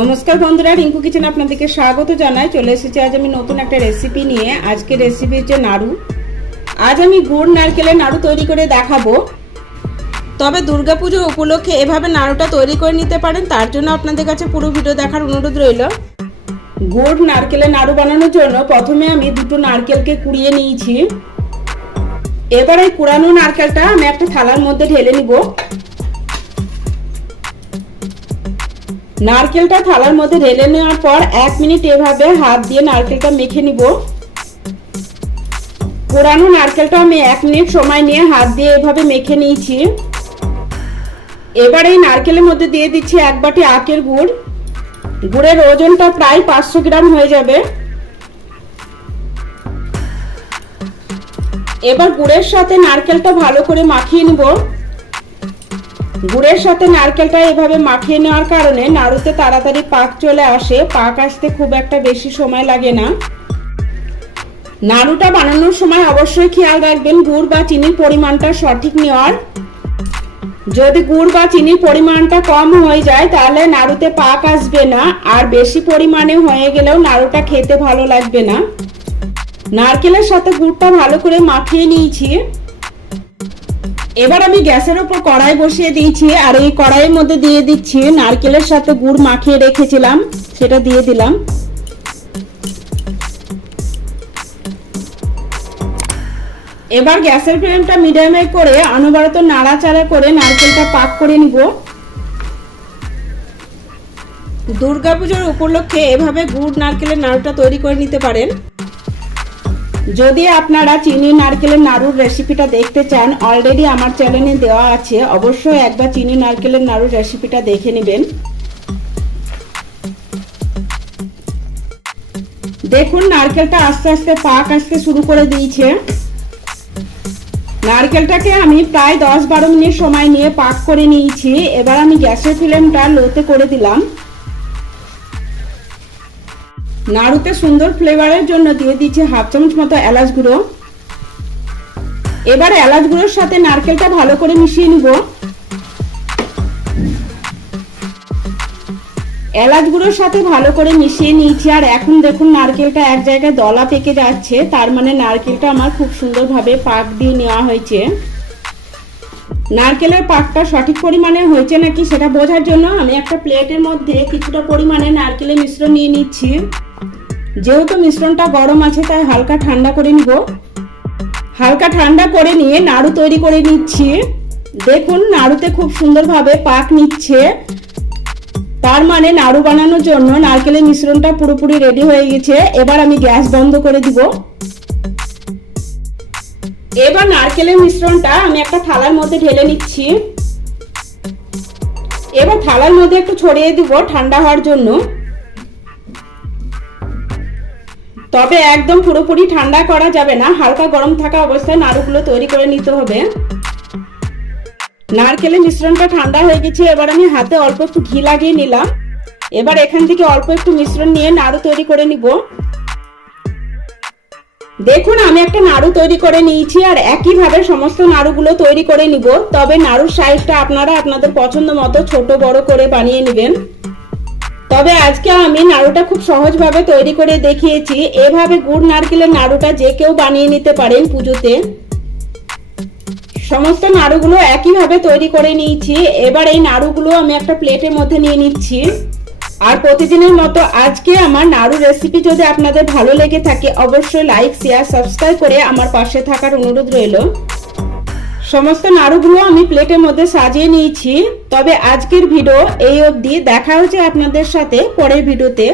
নমস্কার বন্ধুরা, রিঙ্কু কিচেন আপনাদেরকে স্বাগত জানাই। চলে এসেছি আজ আমি নতুন একটা রেসিপি নিয়ে। আজকে রেসিপি হচ্ছে নাড়ু। আজ আমি গুড় নারকেলের নাড়ু তৈরি করে দেখাবো। তবে দুর্গাপুজো উপলক্ষে এভাবে নাড়ুটা তৈরি করে নিতে পারেন, তার জন্য আপনাদের কাছে পুরো ভিডিও দেখার অনুরোধ রইল। গুড় নারকেলের নাড়ু বানানোর জন্য প্রথমে আমি দুটো নারকেলকে কুড়িয়ে নিয়েছি। এবার এই কুড়ানো নারকেলটা আমি একটা থালার মধ্যে ঢেলে নিব। নারকেলটা থালার মধ্যে ঢেলে নেওয়ার পর 1 মিনিট এভাবে হাত দিয়ে নারকেলটা মেখে নিব। পুরানো নারকেলটা আমি 1 মিনিট সময় নিয়ে হাত দিয়ে এভাবে মেখে নিয়েছি। এবার এই নারকেলের মধ্যে দিয়ে দিচ্ছি 1 বাটি আখের গুড়। গুড়ের ওজনটা প্রায় 500 গ্রাম হয়ে যাবে। এবার গুড়ের সাথে নারকেলটা ভালো করে মাখিয়ে নিব। গুড়ের সাথে নারকেলটা এভাবে মাখিয়ে নেওয়ার কারণে নাড়ুতে তাড়াতাড়ি পাক চলে আসে। পাক আসতে খুব একটা বেশি সময় লাগে না। নাড়ুটা বানানোর সময় অবশ্যই খেয়াল রাখবেন গুড় বা চিনির পরিমাণটা সঠিক নেওয়ার। যদি গুড় বা চিনির পরিমাণটা কম হয়ে যায় তাহলে নাড়ুতে পাক আসবে না, আর বেশি পরিমাণে হয়ে গেলেও নাড়ুটা খেতে ভালো লাগবে না। নারকেলের সাথে গুড়টা ভালো করে মাখিয়ে নিয়েছি। এবার আমি গ্যাসের উপর কড়াই বসিয়ে দিয়েছি, আর এই কড়াইয়ের মধ্যে দিয়ে দিচ্ছি নারকেলের সাথে গুড় মাখিয়ে রেখেছিলাম, সেটা দিয়ে দিলাম। এবার গ্যাসের ফ্লেমটা মিডিয়ামে করে অনবরত নাড়াচাড়া করে নারকেলটা পাক করে নিব। দুর্গাপুজোর উপলক্ষে এভাবে গুড় নারকেলের নাড়ুটা তৈরি করে নিতে পারেন। যদি আপনারা চিনি নারকেলের নাড়ুর রেসিপিটা দেখতে চান, অলরেডি আমার চ্যানেলে দেওয়া আছে, অবশ্যই একবার চিনি নারকেলের নাড়ুর রেসিপিটা দেখে নেবেন। দেখুন নারকেলটা আস্তে আস্তে পাক আসতে শুরু করে দিয়েছে। নারকেলটাকে আমি প্রায় 10-12 মিনিট সময় নিয়ে পাক করে নিয়েছি। এবার আমি গ্যাসের ফ্লেমটা লোতে করে দিলাম। নাড়ুতে সুন্দর ফ্লেভারের জন্য দিয়ে দিচ্ছি 1/2 চামচ মতো এলাচ গুঁড়ো। এবার এলাচ গুঁড়োর সাথে নারকেলটা ভালো করে মিশিয়ে নিব। এলাচ গুঁড়োর সাথে ভালো করে মিশিয়ে নিয়েছি, আর এখন দেখুন নারকেলটা এক জায়গায় দলা পেকে যাচ্ছে, তার মানে নারকেলটা আমার খুব সুন্দরভাবে পাক দিয়ে নেওয়া হয়েছে। নারকেলের পাকটা সঠিক পরিমাণে হয়েছে নাকি সেটা বোঝার জন্য আমি একটা প্লেটের মধ্যে কিছুটা পরিমাণে নারকেলের মিশ্রণ নিয়ে নিচ্ছি। যেহেতু মিশ্রণটা গরম আছে তাই হালকা ঠান্ডা করে নিব। হালকা ঠান্ডা করে নিয়ে নাড়ু তৈরি করে নিচ্ছি। দেখুন নাড়ুতে খুব সুন্দরভাবে পাক নিচ্ছে, তার মানে নাড়ু বানানোর জন্য নারকেলের মিশ্রণটা পুরোপুরি রেডি হয়ে গেছে। এবার আমি গ্যাস বন্ধ করে দিব। এবার নারকেলের মিশ্রণটা আমি একটা থালার মধ্যে ঢেলে নিচ্ছি। এবার থালার মধ্যে একটু ছড়িয়ে দিব ঠান্ডা হওয়ার জন্য। তবে একদম পুরোপুরি ঠান্ডা করা যাবে না, হালকা গরম থাকা অবস্থায় নাড়ুগুলো তৈরি করে নিতে হবে। নারকেলের মিশ্রণটা ঠান্ডা হয়ে গেছে। এবার আমি হাতে অল্প একটু ঘি লাগিয়ে নিলাম। এবার এখান থেকে অল্প একটু মিশ্রণ নিয়ে নাড়ু তৈরি করে নিব। দেখুন আমি একটা নাড়ু তৈরি করে নিয়েছি, আর একইভাবে সমস্ত নাড়ুগুলো তৈরি করে নিব। তবে নাড়ুর সাইজটা আপনারা আপনাদের পছন্দ মতো ছোট বড় করে বানিয়ে নেবেন। তবে আজকে আমি নাড়ুটা খুব সহজভাবে তৈরি করে দেখিয়েছি। এভাবে গুড় নারকেলের নাড়ুটা যে কেউ বানিয়ে নিতে পারেন পুজোতে। সমস্ত নাড়ুগুলো একইভাবে তৈরি করে নিয়েছি। এবার এই নাড়ুগুলো আমি একটা প্লেটের মধ্যে নিয়ে নিচ্ছি। আর প্রতিদিনের মতো আজকে আমার নাড়ু রেসিপি যদি আপনাদের ভালো লেগে থাকে অবশ্যই লাইক শেয়ার সাবস্ক্রাইব করে আমার পাশে থাকার অনুরোধ রইল। সমস্ত নাড়ুগুলো আমি প্লেটের মধ্যে সাজিয়ে নিয়েছি। তবে আজকের ভিডিও এই অবধি। দেখা হচ্ছে আপনাদের সাথে পরের ভিডিওতে।